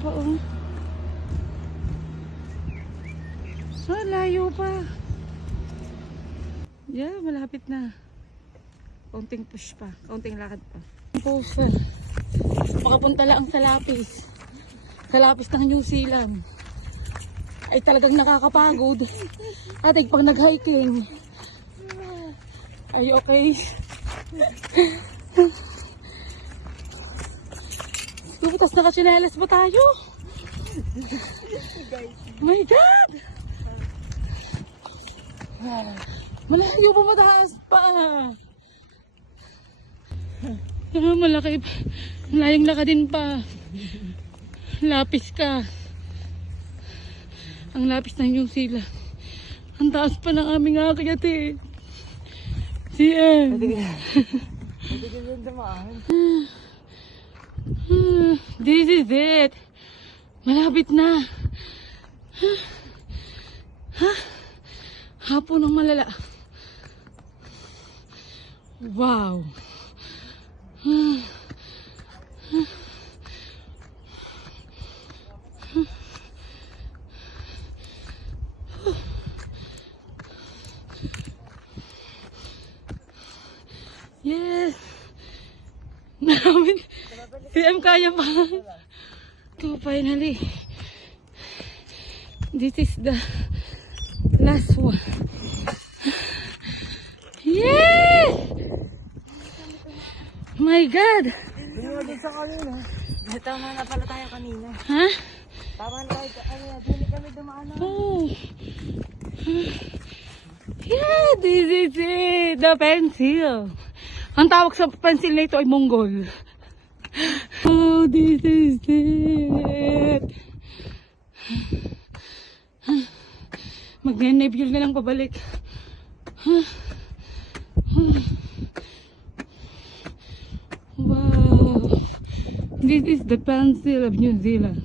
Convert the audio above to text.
pa oh. Layo pa. Yeah, malapit na. Kaunting push pa. Kaunting lakad pa. Push pa. Makapunta lang sa lapis. Sa lapis ng New Zealand. Ay talagang nakakapagod. Ating pag nag-hiking. Ay okay. Butas na katsinelas ba tayo? Oh my God! Malayo pa, mataas pa. Malaki pa. Malayong lakadin pa. Lapis ka. Ang lapis ng New Zealand. Ang taas pa ng aming akyat eh. CM. Hindi ka yung damaan. This is it. Malapit na. Hapon ng malala. Wow. Yes. Namin. PM kaya pa. So finally. This is the last one. Yes! My God! Hindi sa kanina. Tama na pala tayo kanina. Ha? Tama na tayo. Hindi kami dumaan na. Oh. Yeah, this is it. The pencil. Ang tawag sa pencil na ito ay Mongol. Oh, this is it. Magne-nebule na lang pabalik. Wow. This is the pencil of New Zealand.